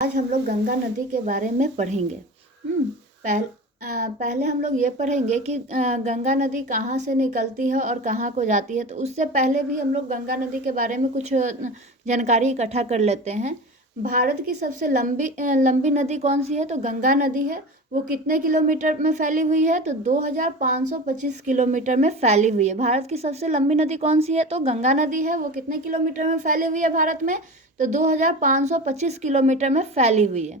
आज हम लोग गंगा नदी के बारे में पढ़ेंगे। पहले हम लोग ये पढ़ेंगे कि गंगा नदी कहाँ से निकलती है और कहाँ को जाती है। तो उससे पहले भी हम लोग गंगा नदी के बारे में कुछ जानकारी इकट्ठा कर लेते हैं। भारत की सबसे लंबी नदी कौन सी है? तो गंगा नदी है। वो कितने किलोमीटर में फैली हुई है? तो 2525 किलोमीटर में फैली हुई है। भारत की सबसे लंबी नदी कौन सी है? तो गंगा नदी है। वो कितने किलोमीटर में फैली हुई है भारत में? तो 2525 किलोमीटर में फैली हुई है।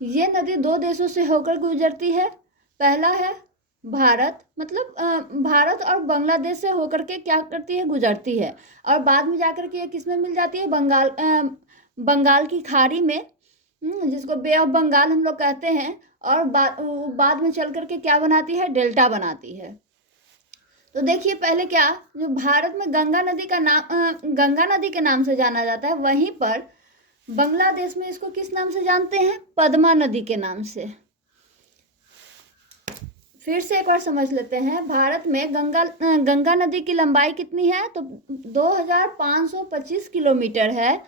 ये नदी दो देशों से होकर गुजरती है। पहला है भारत, मतलब भारत और बांग्लादेश से होकर के क्या करती है? गुजरती है। और बाद में जाकर के ये किस में मिल जाती है? बंगाल की खाड़ी में, जिसको बे ऑफ बंगाल हम लोग कहते हैं। और बाद में चल करके क्या बनाती है? डेल्टा बनाती है। तो देखिए पहले क्या, जो भारत में गंगा नदी के नाम से जाना जाता है, वहीं पर बांग्लादेश में इसको किस नाम से जानते हैं? पद्मा नदी के नाम से। फिर से एक बार समझ लेते हैं, भारत में गंगा नदी की लंबाई कितनी है? तो 2525 किलोमीटर है।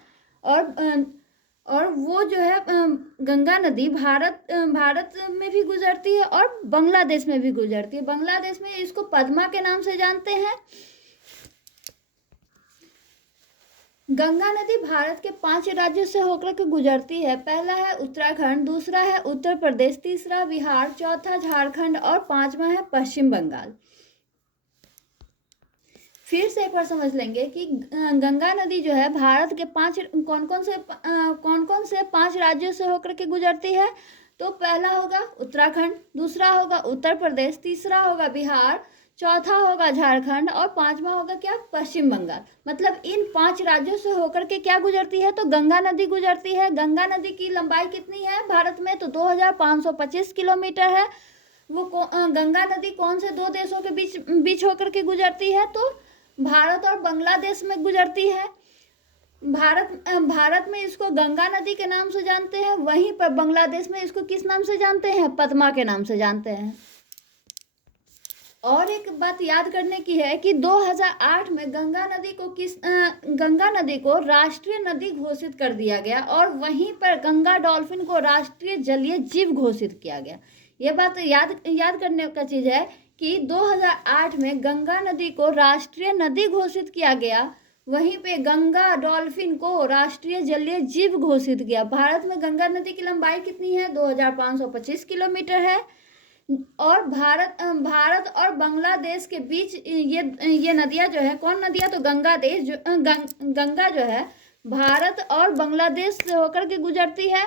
और वो जो है गंगा नदी भारत में भी गुजरती है और बांग्लादेश में भी गुजरती है। बांग्लादेश में इसको पद्मा के नाम से जानते हैं। गंगा नदी भारत के 5 राज्यों से होकर के गुजरती है। पहला है उत्तराखंड, दूसरा है उत्तर प्रदेश, तीसरा बिहार, चौथा झारखंड और पांचवा है पश्चिम बंगाल। फिर से एक बार समझ लेंगे कि गंगा नदी जो है भारत के कौन कौन से 5 राज्यों से होकर के गुजरती है? तो पहला होगा उत्तराखंड, दूसरा होगा उत्तर प्रदेश, तीसरा होगा बिहार, चौथा होगा झारखंड और पांचवा होगा क्या? पश्चिम बंगाल। मतलब इन 5 राज्यों से होकर के क्या गुजरती है? तो गंगा नदी गुजरती है। गंगा नदी की लंबाई कितनी है भारत में? तो 2525 किलोमीटर है। वो गंगा नदी कौन से 2 देशों के बीच होकर के गुजरती है? तो भारत और बांग्लादेश में गुजरती है। भारत में इसको गंगा नदी के नाम से जानते हैं, वहीं पर बांग्लादेश में इसको किस नाम से जानते हैं? पद्मा के नाम से जानते हैं। और एक बात याद करने की है कि 2008 में गंगा नदी को राष्ट्रीय नदी घोषित कर दिया गया और वहीं पर गंगा डॉल्फिन को राष्ट्रीय जलीय जीव घोषित किया गया। ये बात याद करने का चीज है कि 2008 में गंगा नदी को राष्ट्रीय नदी घोषित किया गया, वहीं पे गंगा डॉल्फिन को राष्ट्रीय जलीय जीव घोषित किया। भारत में गंगा नदी की लंबाई कितनी है? 2525 किलोमीटर है। और भारत और बांग्लादेश के बीच ये नदियां जो है, कौन नदियां? तो गंगा जो है भारत और बांग्लादेश से होकर के गुजरती है।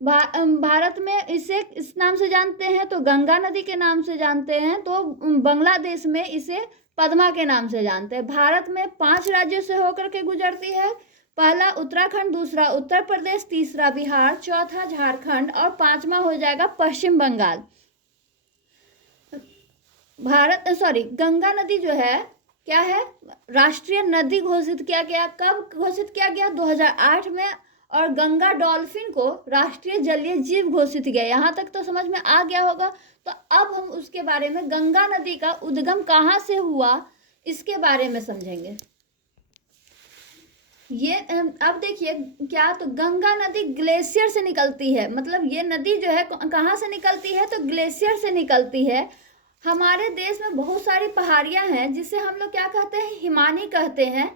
भारत में इसे इस नाम से जानते हैं, तो गंगा नदी के नाम से जानते हैं। तो बांग्लादेश में इसे पद्मा के नाम से जानते हैं। भारत में 5 राज्यों से होकर के गुजरती है। पहला उत्तराखंड, दूसरा उत्तर प्रदेश, तीसरा बिहार, चौथा झारखंड और पांचवा हो जाएगा पश्चिम बंगाल। गंगा नदी जो है क्या है? राष्ट्रीय नदी घोषित किया गया। कब घोषित किया गया? 2008 में। और गंगा डॉल्फिन को राष्ट्रीय जलीय जीव घोषित किया। यहाँ तक तो समझ में आ गया होगा। तो अब हम उसके बारे में, गंगा नदी का उद्गम कहाँ से हुआ, इसके बारे में समझेंगे। ये अब देखिए क्या, तो गंगा नदी ग्लेशियर से निकलती है। मतलब ये नदी जो है कहाँ से निकलती है? तो ग्लेशियर से निकलती है। हमारे देश में बहुत सारी पहाड़ियां हैं जिसे हम लोग क्या कहते हैं? हिमानी कहते हैं।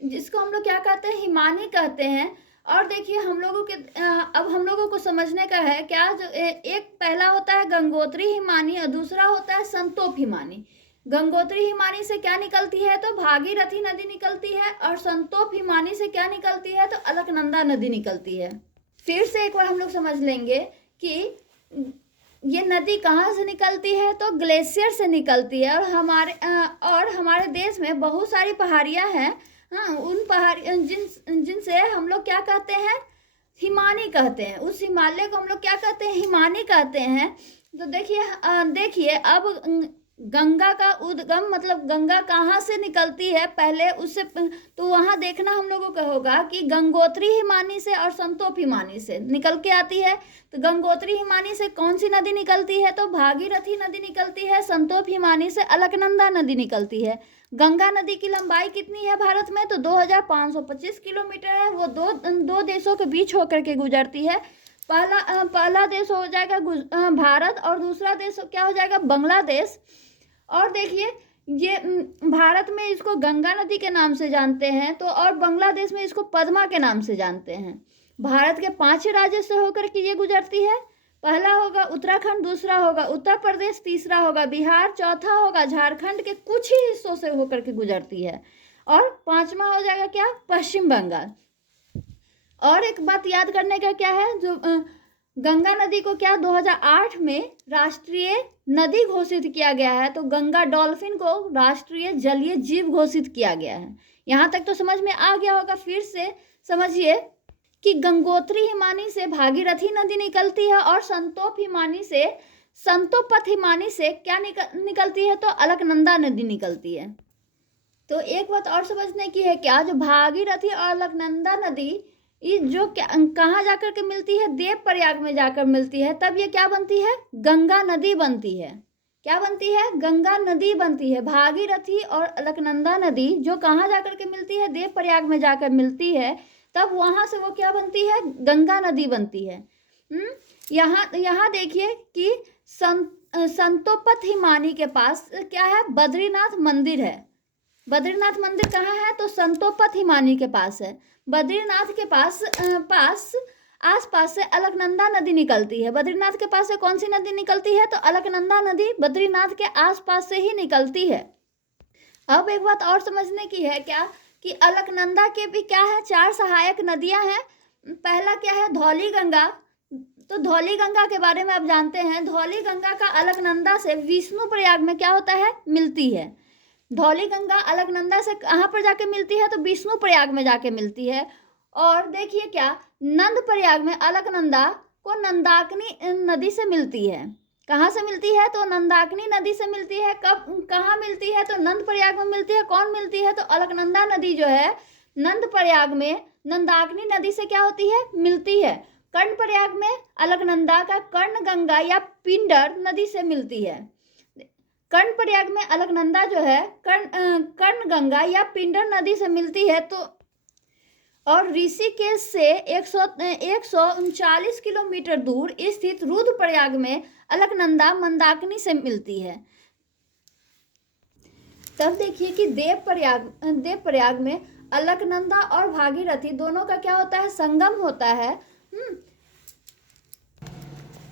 जिसको हम लोग क्या कहते हैं? हिमानी कहते हैं। और देखिए अब हम लोगों को समझने का है क्या, जो एक पहला होता है गंगोत्री हिमानी और दूसरा होता है संतोप हिमानी। गंगोत्री हिमानी से क्या निकलती है? तो भागीरथी नदी निकलती है। और संतोप हिमानी से क्या निकलती है? तो अलकनंदा नदी निकलती है। फिर से एक बार हम लोग समझ लेंगे कि ये नदी कहाँ से निकलती है? तो ग्लेशियर से निकलती है। और हमारे देश में बहुत सारी पहाड़ियाँ हैं। उन जिनसे हम लोग क्या कहते हैं? हिमानी कहते हैं। उस हिमालय को हम लोग क्या कहते हैं? हिमानी कहते हैं। तो देखिए अब गंगा का उद्गम मतलब गंगा कहाँ से निकलती है पहले उससे तो वहाँ देखना हम लोगों को होगा कि गंगोत्री हिमानी से और संतोप हिमानी से निकल के आती है। तो गंगोत्री हिमानी से कौन सी नदी निकलती है? तो भागीरथी नदी निकलती है। संतोप हिमानी से अलकनंदा नदी निकलती है। गंगा नदी की लंबाई कितनी है भारत में? तो 2525 किलोमीटर है। वो दो देशों के बीच होकर के गुजरती है। पहला देश हो जाएगा भारत और दूसरा देश क्या हो जाएगा? बांग्लादेश। और देखिए ये भारत में इसको गंगा नदी के नाम से जानते हैं तो और बांग्लादेश में इसको पद्मा के नाम से जानते हैं। भारत के 5 राज्यों से होकर के ये गुजरती है। पहला होगा उत्तराखंड, दूसरा होगा उत्तर प्रदेश, तीसरा होगा बिहार, चौथा होगा झारखंड के कुछ ही हिस्सों से होकर के गुजरती है और पांचवा हो जाएगा क्या? पश्चिम बंगाल। और एक बात याद करने का क्या है, जो गंगा नदी को क्या 2008 में राष्ट्रीय नदी घोषित किया गया है। तो गंगा डॉल्फिन को राष्ट्रीय जलीय जीव घोषित किया गया है। यहाँ तक तो समझ में आ गया होगा। फिर से समझिए कि गंगोत्री हिमानी से भागीरथी नदी निकलती है और संतोपथ हिमानी से क्या निकलती है? तो अलकनंदा नदी निकलती है। तो एक बात और समझने की है क्या, जो भागीरथी और अलकनंदा नदी ये जो कहाँ जाकर के मिलती है? देवप्रयाग में जाकर मिलती है। तब ये क्या बनती है? गंगा नदी बनती है। क्या बनती है? गंगा नदी बनती है। भागीरथी और अलकनंदा नदी जो कहाँ जाकर के मिलती है? देवप्रयाग में जाकर मिलती है। तब वहां से वो क्या बनती है? गंगा नदी बनती है। यहाँ देखिए कि संतोपथ हिमानी के पास क्या है? बद्रीनाथ मंदिर है। बद्रीनाथ मंदिर कहाँ है? तो संतोपथ हिमानी के पास है। बद्रीनाथ के पास आसपास से अलकनंदा नदी निकलती है। बद्रीनाथ के पास से कौन सी नदी निकलती है? तो अलकनंदा नदी बद्रीनाथ के आसपास से ही निकलती है। अब एक बात और समझने की है क्या, कि अलकनंदा के भी क्या है? 4 सहायक नदियां हैं। पहला क्या है? धौली गंगा। तो धौली गंगा के बारे में आप जानते हैं। धौली गंगा का अलकनंदा से विष्णुप्रयाग में क्या होता है? मिलती है। धौली गंगा अलकनंदा से कहाँ पर जाके मिलती है? तो विष्णुप्रयाग में जाके मिलती है। और देखिए क्या, नंदप्रयाग में अलकनंदा को नंदाकिनी नदी से मिलती है। कहाँ से मिलती है? तो नंदाकिनी नदी से मिलती है। कब कहाँ मिलती है? तो नंदप्रयाग में मिलती है। कौन मिलती है? तो अलकनंदा नदी जो है नंदप्रयाग में नंदाकिनी नदी से क्या होती है? मिलती है। कर्णप्रयाग में अलकनंदा का कर्ण गंगा या पिंडर नदी से मिलती है। कर्णप्रयाग में अलकनंदा जो है कर्ण गंगा या पिंडर नदी से मिलती है। तो और ऋषिकेश से 139 किलोमीटर दूर स्थित रुद्रप्रयाग में अलकनंदा मंदाकिनी से मिलती है। तब देखिए कि देवप्रयाग में अलकनंदा और भागीरथी दोनों का क्या होता है? संगम होता है।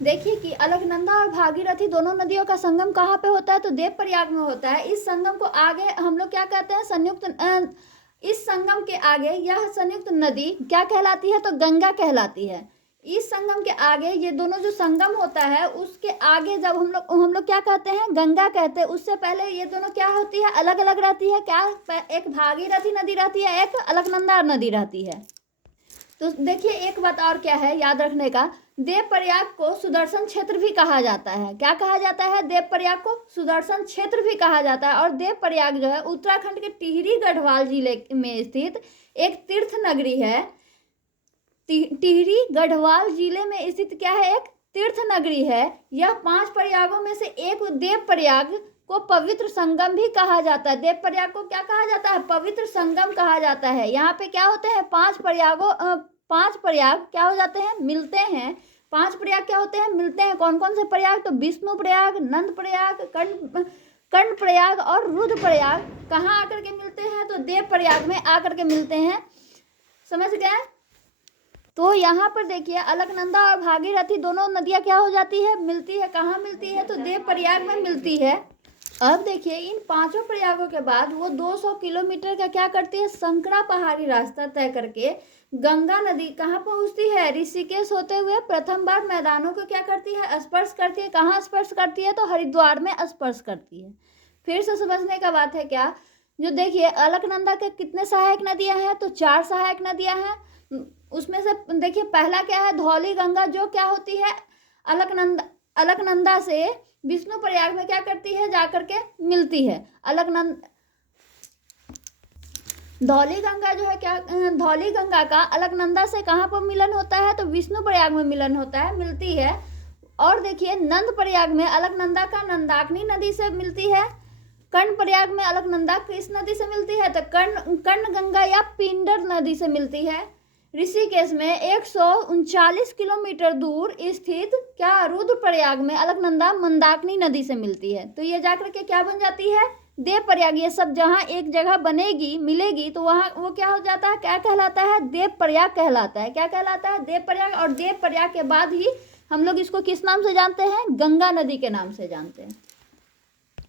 देखिए कि अलकनंदा और भागीरथी दोनों नदियों का संगम कहाँ पे होता है? तो देवप्रयाग में होता है। इस संगम को आगे हम लोग क्या कहते हैं? इस संगम के आगे यह संयुक्त नदी क्या कहलाती है? तो गंगा कहलाती है। इस संगम के आगे ये दोनों जो संगम होता है उसके आगे जब हम लोग क्या कहते हैं? गंगा कहते हैं। उससे पहले ये दोनों क्या होती है? अलग अलग रहती है। क्या? एक भागीरथी नदी रहती है, एक अलकनंदा नदी रहती है। तो देखिए एक बात और क्या है याद रखने का, देवप्रयाग को सुदर्शन क्षेत्र भी कहा जाता है। क्या कहा जाता है? देवप्रयाग को सुदर्शन क्षेत्र भी कहा जाता है। और देवप्रयाग जो है उत्तराखंड के टिहरी गढ़वाल जिले में स्थित एक तीर्थ नगरी है। टिहरी गढ़वाल जिले में स्थित क्या है? एक तीर्थ नगरी है। यह 5 प्रयागों में से एक देवप्रयाग को पवित्र संगम भी कहा जाता है। देवप्रयाग को क्या कहा जाता है? पवित्र संगम कहा जाता है। यहाँ पे क्या होते हैं? 5 प्रयाग क्या हो जाते हैं? मिलते हैं। 5 प्रयाग क्या होते हैं? मिलते हैं। कौन कौन से प्रयाग? तो विष्णु प्रयाग, नंद प्रयाग, कर्ण प्रयाग और रुद्रप्रयाग कहाँ आकर के मिलते हैं? तो देवप्रयाग में आकर के मिलते हैं। समझ गए? तो यहाँ पर देखिए अलकनंदा और भागीरथी दोनों नदियाँ क्या हो जाती है? मिलती है। कहाँ मिलती है? तो देवप्रयाग में मिलती है। अब देखिए इन 5 प्रयागों के बाद वो 200 किलोमीटर का क्या करती है? संकरा पहाड़ी रास्ता तय करके गंगा नदी कहाँ पहुँचती है? ऋषिकेश होते हुए प्रथम बार मैदानों को क्या करती है? स्पर्श करती है। कहाँ स्पर्श करती है? तो हरिद्वार में स्पर्श करती है। फिर से समझने का बात है क्या, जो देखिए अलकनंदा के कितने सहायक नदियां हैं? तो 4 सहायक नदियां हैं। उसमें से देखिए पहला क्या है? धौली गंगा, जो क्या होती है? अलकनंदा से विष्णु प्रयाग में क्या करती है, जाकर के मिलती है। धौली गंगा जो है क्या, धौली गंगा का अलकनंदा से कहाँ पर मिलन होता है, तो विष्णु प्रयाग में मिलन होता है, मिलती है। और देखिए नंद प्रयाग में अलकनंदा का नंदाकिनी नदी से मिलती है। कर्ण प्रयाग में अलकनंदा किस नदी से मिलती है, तो कर्ण गंगा या पिंडर नदी से मिलती है। ऋषिकेश में 139 किलोमीटर दूर स्थित क्या, रुद्रप्रयाग में अलकनंदा मंदाकिनी नदी से मिलती है। तो ये जाकर के क्या बन जाती है, देव प्रयाग। ये सब जहाँ एक जगह बनेगी, मिलेगी, तो वहाँ वो क्या हो जाता है, क्या कहलाता है, देव प्रयाग कहलाता है। क्या कहलाता है, देव प्रयाग। और देव प्रयाग के बाद ही हम लोग इसको किस नाम से जानते हैं, गंगा नदी के नाम से जानते हैं।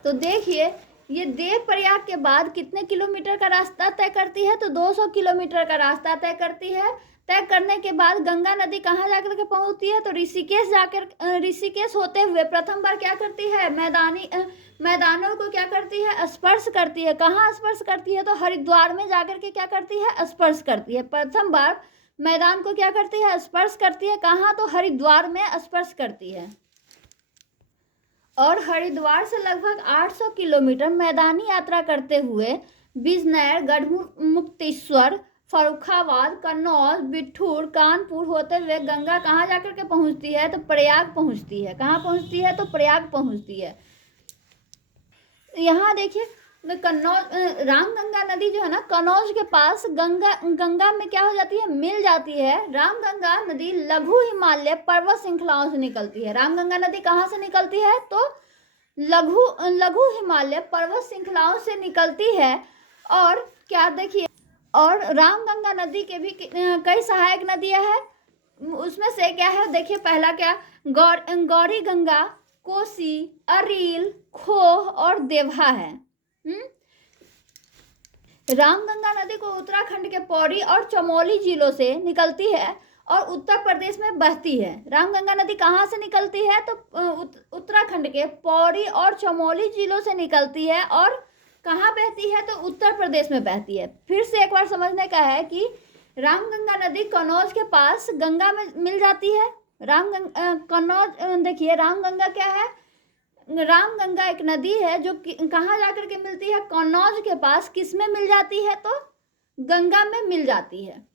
तो देखिए ये देव प्रयाग के बाद कितने किलोमीटर का रास्ता तय करती है, तो 200 किलोमीटर का रास्ता तय करती है। तय करने के बाद गंगा नदी कहाँ जाकर के पहुँचती है, तो ऋषिकेश होते हुए प्रथम बार क्या करती है, मैदानों को क्या करती है, स्पर्श करती है। कहाँ स्पर्श करती है, तो हरिद्वार में जाकर के क्या करती है, स्पर्श करती है। प्रथम बार मैदान को क्या करती है, स्पर्श करती है। कहाँ, तो हरिद्वार में स्पर्श करती है। और हरिद्वार से लगभग 800 किलोमीटर मैदानी यात्रा करते हुए बिजनौर, गढ़मुक्तेश्वर, फर्रुखाबाद, कन्नौज, बिठूर, कानपुर होते हुए गंगा कहाँ जाकर के पहुँचती है, तो प्रयाग पहुँचती है। कहाँ पहुँचती है, तो प्रयाग पहुँचती है। यहाँ देखिए कन्नौज, रामगंगा नदी जो है ना, कन्नौज के पास गंगा में क्या हो जाती है, मिल जाती है। रामगंगा नदी लघु हिमालय पर्वत श्रृंखलाओं से निकलती है। रामगंगा नदी कहाँ से निकलती है, तो लघु हिमालय पर्वत श्रृंखलाओं से निकलती है। और क्या देखिए, और रामगंगा नदी के भी कई सहायक नदियाँ हैं। उसमें से क्या है, देखिए पहला क्या, गौरी गंगा, कोसी, अरील, खोह और देवहा है। रामगंगा नदी को उत्तराखंड के पौड़ी और चमोली जिलों से निकलती है और उत्तर प्रदेश में बहती है। रामगंगा नदी कहाँ से निकलती है, तो उत्तराखंड के पौड़ी और चमोली जिलों से निकलती है। और कहाँ बहती है, तो उत्तर प्रदेश में बहती है। फिर से एक बार समझने का है कि रामगंगा नदी कन्नौज के पास गंगा में मिल जाती है। कन्नौज देखिए, रामगंगा क्या है, रामगंगा एक नदी है जो कहाँ जाकर के मिलती है, कन्नौज के पास। किस में मिल जाती है, तो गंगा में मिल जाती है।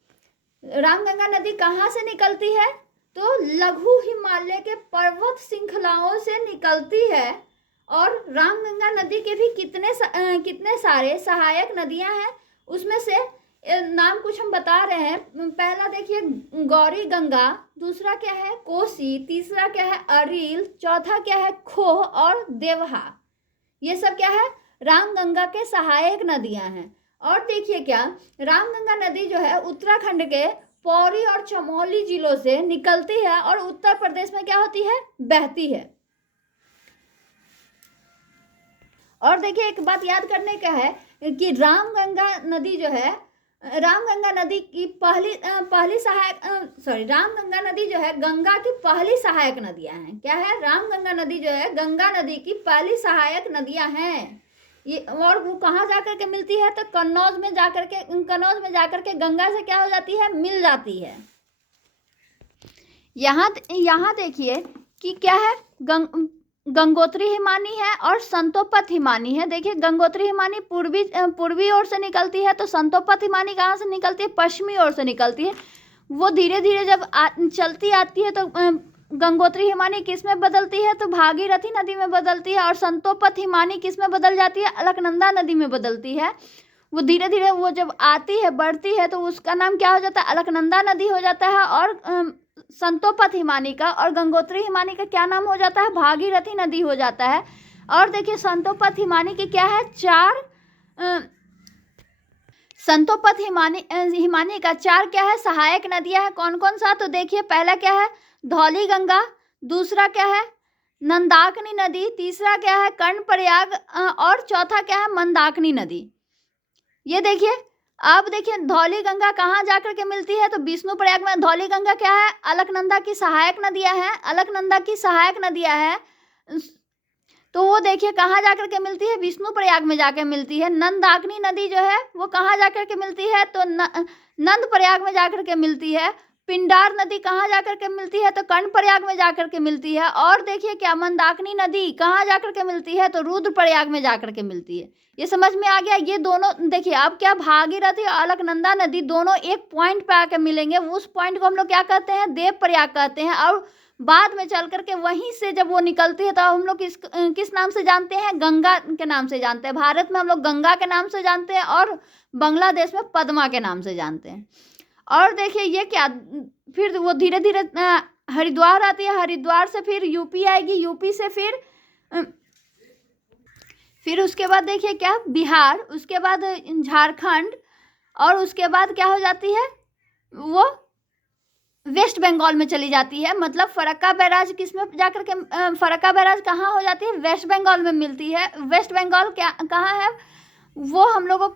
रामगंगा नदी कहाँ से निकलती है, तो लघु हिमालय के पर्वत श्रृंखलाओं से निकलती है। और रामगंगा नदी के भी कितने सारे सहायक नदियां हैं, उसमें से नाम कुछ हम बता रहे हैं। पहला देखिए गौरी गंगा, दूसरा क्या है कोसी, तीसरा क्या है अरील, चौथा क्या है खोह और देवहा। ये सब क्या है, रामगंगा के सहायक नदियां हैं। और देखिए क्या, रामगंगा नदी जो है उत्तराखंड के पौड़ी और चमोली जिलों से निकलती है और उत्तर प्रदेश में क्या होती है, बहती है। और देखिए एक बात याद करने का है कि रामगंगा नदी जो है, रामगंगा नदी की पहली सहायक रामगंगा नदी जो है गंगा की पहली सहायक नदियां हैं। क्या है, रामगंगा नदी जो है गंगा नदी की पहली सहायक नदियां हैं। ये और वो कहाँ जाकर के मिलती है, तो कन्नौज में जाकर के गंगा से क्या हो जाती है, मिल जाती है। यहाँ देखिए कि क्या है, गंगोत्री हिमानी है और संतोपत हिमानी है। देखिए गंगोत्री हिमानी पूर्वी ओर से निकलती है, तो संतोपत हिमानी कहाँ से निकलती है, पश्चिमी ओर से निकलती है। वो धीरे धीरे जब चलती आती है तो गंगोत्री हिमानी किस में बदलती है, तो भागीरथी नदी में बदलती है। और संतोपत हिमानी किस में बदल जाती है, अलकनंदा नदी में बदलती है। वो धीरे धीरे वो जब आती है, बढ़ती है, तो उसका नाम क्या हो जाता है, अलकनंदा नदी हो जाता है। और संतोपत हिमानी का और गंगोत्री हिमानी का क्या नाम हो जाता है, भागीरथी नदी हो जाता है। और देखिए संतोपत हिमानी की क्या है, संतोपत हिमानी का 4 क्या है, सहायक नदियां हैं। कौन कौन सा, तो देखिए पहला क्या है धौली गंगा, दूसरा क्या है नंदाकिनी नदी, तीसरा क्या है कर्णप्रयाग और चौथा क्या है मंदाकिनी नदी। ये देखिए, अब देखिए धौली गंगा कहाँ जाकर के मिलती है, तो विष्णु प्रयाग में। धौली गंगा क्या है, अलकनंदा की सहायक नदियां हैं। तो वो देखिए कहाँ जाकर के मिलती है, विष्णु प्रयाग में जाकर मिलती है। नंदाकिनी नदी जो है वो कहाँ जाकर के मिलती है, तो नंद प्रयाग में जाकर के मिलती है। पिंडार नदी कहाँ जाकर के मिलती है, तो कर्णप्रयाग में जाकर के मिलती है। और देखिए क्या, मंदाकिनी नदी कहाँ जाकर के मिलती है, तो रुद्रप्रयाग में जाकर के मिलती है। ये समझ में आ गया। ये दोनों देखिए, अब क्या भागीरथी और अलकनंदा नदी दोनों एक पॉइंट पे आकर मिलेंगे, उस पॉइंट को हम लोग क्या कहते हैं, देव प्रयाग कहते हैं। और बाद में चल करके वहीं से जब वो निकलती है तो हम लोग किस नाम से जानते हैं, गंगा के नाम से जानते हैं। भारत में हम लोग गंगा के नाम से जानते हैं और बांग्लादेश में पद्मा के नाम से जानते हैं। और देखिए ये क्या, फिर वो धीरे धीरे हरिद्वार आती है, हरिद्वार से फिर यूपी आएगी, यूपी से फिर उसके बाद देखिए क्या, बिहार, उसके बाद झारखंड, और उसके बाद क्या हो जाती है, वो वेस्ट बंगाल में चली जाती है। मतलब फरक्का बैराज किस में जाकर के, फरक्का बैराज कहाँ हो जाती है, वेस्ट बंगाल में मिलती है। वेस्ट बंगाल क्या कहाँ है, वो हम लोगों,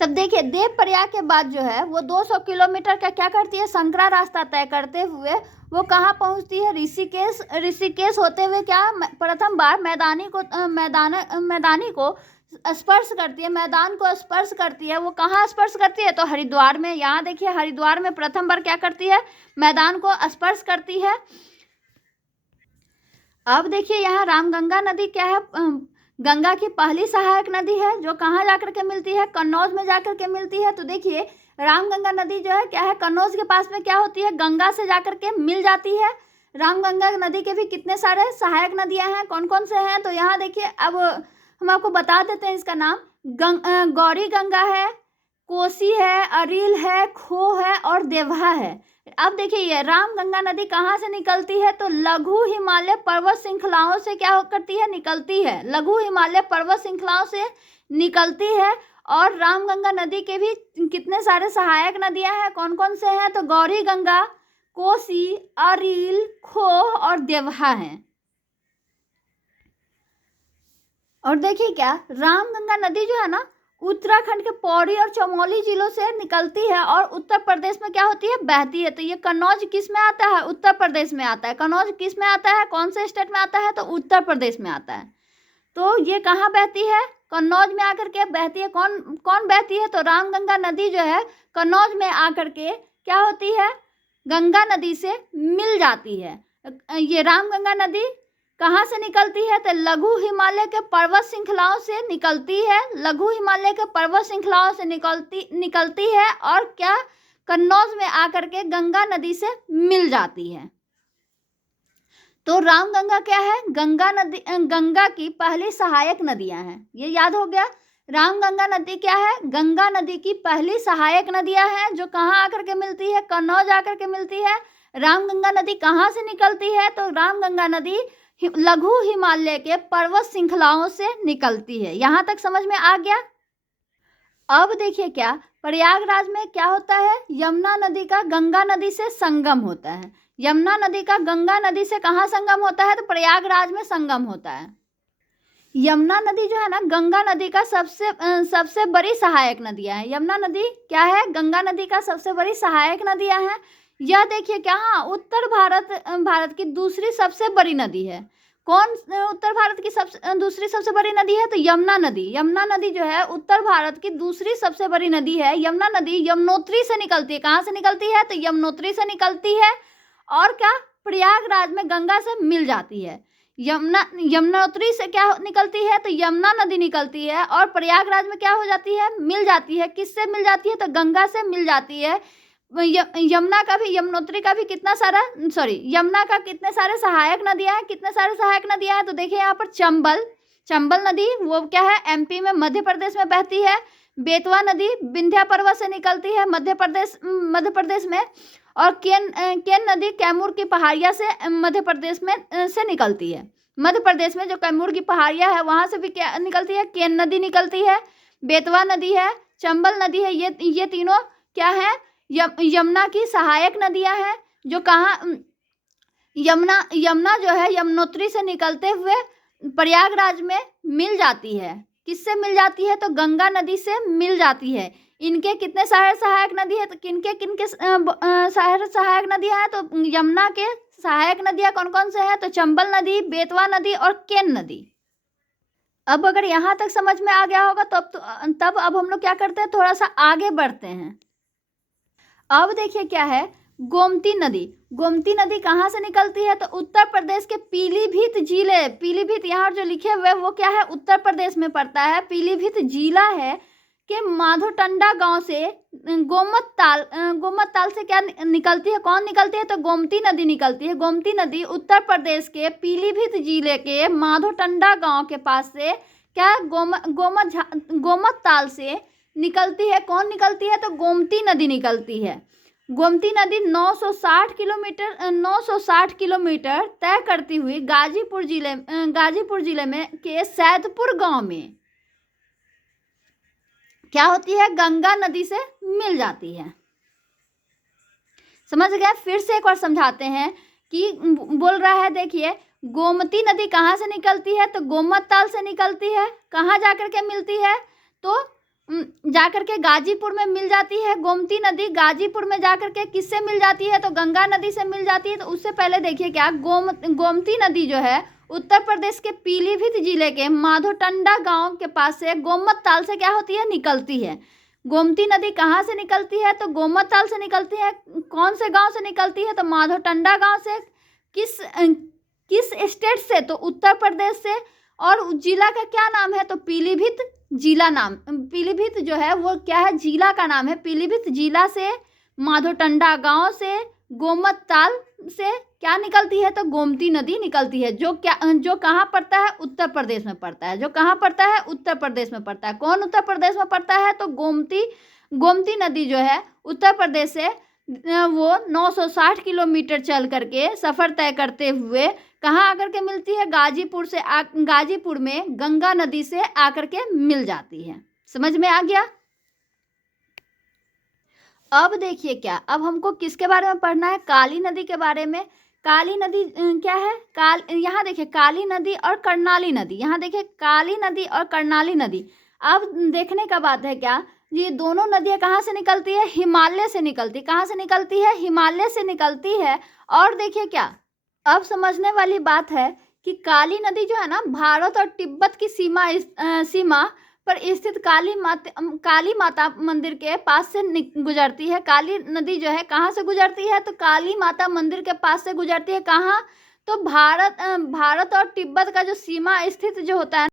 तब देखिए देवप्रयाग के बाद जो है वो 200 किलोमीटर का क्या करती है, संकरा रास्ता तय करते हुए वो कहाँ पहुँचती है, ऋषिकेश। ऋषिकेश होते हुए क्या, प्रथम बार मैदानी को स्पर्श करती है, मैदान को स्पर्श करती है। वो कहाँ स्पर्श करती है, तो हरिद्वार में। यहाँ देखिए हरिद्वार में प्रथम बार क्या करती है, मैदान को स्पर्श करती है। अब देखिए यहाँ रामगंगा नदी क्या है, गंगा की पहली सहायक नदी है, जो कहाँ जाकर के मिलती है, कन्नौज में जाकर के मिलती है। तो देखिए रामगंगा नदी जो है क्या है, कन्नौज के पास में क्या होती है, गंगा से जाकर के मिल जाती है। रामगंगा नदी के भी कितने सारे सहायक नदियां हैं, कौन कौन से हैं, तो यहाँ देखिए अब हम आपको बता देते हैं इसका नाम। गौरी गंगा है, कोसी है, अरिल है, खो है और देवहा है। अब देखिए ये रामगंगा नदी कहाँ से निकलती है, तो लघु हिमालय पर्वत श्रृंखलाओं से क्या करती है, निकलती है। लघु हिमालय पर्वत श्रृंखलाओं से निकलती है। और रामगंगा नदी के भी कितने सारे सहायक नदियां हैं, कौन कौन से हैं, तो गौरी गंगा, कोसी, अरिल, खो और देवहा हैं। और देखिए क्या, रामगंगा नदी जो है ना, उत्तराखंड के पौड़ी और चमोली जिलों से निकलती है और उत्तर प्रदेश में क्या होती है, बहती है। तो ये कन्नौज किस में आता है, उत्तर प्रदेश में आता है। कन्नौज किस में आता है, कौन से स्टेट में आता है, तो उत्तर प्रदेश में आता है। तो ये कहाँ बहती है, कन्नौज में आकर के बहती है। कौन कौन बहती है, तो रामगंगा नदी जो है कन्नौज में आकर के क्या होती है, गंगा नदी से मिल जाती है। ये रामगंगा नदी कहाँ से निकलती है, तो लघु हिमालय के पर्वत श्रृंखलाओं से निकलती है। लघु हिमालय के पर्वत श्रृंखलाओं से निकलती है और क्या, कन्नौज में आकर के गंगा नदी से मिल जाती है। तो रामगंगा क्या है, गंगा की पहली सहायक नदियां हैं, ये याद हो गया। रामगंगा नदी क्या है, गंगा नदी की पहली सहायक नदियां हैं, जो कहाँ आकर के मिलती है, कन्नौज आकर के मिलती है। रामगंगा नदी कहाँ से निकलती है, तो रामगंगा नदी लघु हिमालय के पर्वत श्रृंखलाओं से निकलती है। यहाँ तक समझ में आ गया। अब देखिए क्या, प्रयागराज में क्या होता है, यमुना नदी का गंगा नदी से संगम होता है। यमुना नदी का गंगा नदी से कहाँ संगम होता है, तो प्रयागराज में संगम होता है। यमुना नदी जो है ना, गंगा नदी का सबसे बड़ी सहायक नदियां है। यमुना नदी क्या है, गंगा नदी का सबसे बड़ी सहायक नदियां हैं। यह देखिए क्या, हाँ, उत्तर भारत की दूसरी सबसे बड़ी नदी है। कौन उत्तर भारत की दूसरी सबसे बड़ी नदी है, तो यमुना नदी। यमुना नदी जो है उत्तर भारत की दूसरी सबसे बड़ी नदी है। यमुना नदी यमुनोत्री से निकलती है। कहाँ से निकलती है, तो यमुनोत्री से निकलती है और क्या, प्रयागराज में गंगा से मिल जाती है। यमुनोत्री से क्या निकलती है, तो यमुना नदी निकलती है और प्रयागराज में क्या हो जाती है, मिल जाती है। किससे मिल जाती है, तो गंगा से मिल जाती है। यमुना का भी, यमुनोत्री का भी यमुना का कितने सारे सहायक नदियां हैं, तो देखिए यहाँ पर चंबल नदी, वो क्या है, एमपी में, मध्य प्रदेश में बहती है। बेतवा नदी विंध्या पर्वत से निकलती है मध्य प्रदेश में। और केन नदी कैमूर की पहाड़िया से मध्य प्रदेश में से निकलती है। मध्य प्रदेश में जो कैमूर की पहाड़िया है वहां से भी क्या निकलती है, केन नदी निकलती है, बेतवा नदी है, चंबल नदी है। ये तीनों क्या है, यमुना की सहायक नदियां हैं, जो कहाँ, यमुना जो है यमुनोत्री से निकलते हुए प्रयागराज में मिल जाती है। किससे मिल जाती है, तो गंगा नदी से मिल जाती है। इनके कितने सारे सहायक नदी है, तो किनके सारे सहायक नदियां हैं, तो यमुना के सहायक नदियां कौन कौन से हैं, तो चंबल नदी, बेतवा नदी और केन नदी। अब अगर यहाँ तक समझ में आ गया होगा तब अब हम लोग क्या करते हैं, थोड़ा सा आगे बढ़ते हैं। अब देखिए क्या है, गोमती नदी। गोमती नदी कहाँ से निकलती है? तो उत्तर प्रदेश के पीलीभीत जिले, पीलीभीत यहाँ जो लिखे हुए वो क्या है, उत्तर प्रदेश में पड़ता है। पीलीभीत जिला है कि माधोटंडा गांव से गोमत ताल से क्या निकलती है, कौन निकलती है? तो गोमती नदी निकलती है। गोमती नदी उत्तर प्रदेश के पीलीभीत जिले के माधोटंडा गांव के पास से क्या गोमत ताल से निकलती है। कौन निकलती है? तो गोमती नदी निकलती है। गोमती नदी 960 किलोमीटर तय करती हुई गाजीपुर जिले में के सैदपुर गांव में क्या होती है, गंगा नदी से मिल जाती है। समझ गए? फिर से एक बार समझाते हैं कि बोल रहा है, देखिए गोमती नदी कहाँ से निकलती है? तो गोमत ताल से निकलती है। कहाँ जाकर के मिलती है? तो जाकर के गाजीपुर में मिल जाती है। गोमती नदी गाजीपुर में जाकर के किससे मिल जाती है? तो गंगा नदी से मिल जाती है। तो उससे पहले देखिए क्या, गोमती नदी जो है उत्तर प्रदेश के पीलीभीत जिले के माधोटंडा गांव के पास से गोमत ताल से क्या होती है, निकलती है। गोमती नदी कहाँ से निकलती है? तो गोमत ताल से निकलती है। कौन से गांव से निकलती है? तो माधोटंडा गांव से। किस स्टेट से? तो उत्तर प्रदेश से। और जिला का क्या नाम है? तो पीलीभीत जिला नाम, पीलीभीत जो है वो क्या है, जिला का नाम है। पीलीभीत जिला से, माधोटंडा गांव से, गोमत ताल से क्या निकलती है? तो गोमती नदी निकलती है। जो कहाँ पड़ता है? उत्तर प्रदेश में पड़ता है। जो कहाँ पड़ता है? उत्तर प्रदेश में पड़ता है। कौन उत्तर प्रदेश में पड़ता है? तो गोमती नदी जो है उत्तर प्रदेश से वो 960 किलोमीटर चल करके सफ़र तय करते हुए कहाँ आकर के मिलती है? गाजीपुर में गंगा नदी से आकर के मिल जाती है। समझ में आ गया? अब देखिए क्या, अब हमको किसके बारे में पढ़ना है? काली नदी के बारे में। काली नदी क्या है? यहाँ देखिए काली नदी और कर्णाली नदी। यहाँ देखिए काली नदी और कर्णाली नदी। अब देखने का बात है क्या, ये दोनों नदियाँ कहाँ से निकलती है? हिमालय से निकलती। कहाँ से निकलती है? हिमालय से निकलती है। और देखिए क्या, अब समझने वाली बात है कि काली नदी जो है ना, भारत और तिब्बत की सीमा पर स्थित काली माता मंदिर के पास से गुजरती है। काली नदी जो है कहाँ से गुजरती है? तो काली माता मंदिर के पास से गुजरती है। कहाँ? तो भारत और तिब्बत का जो सीमा स्थित जो होता है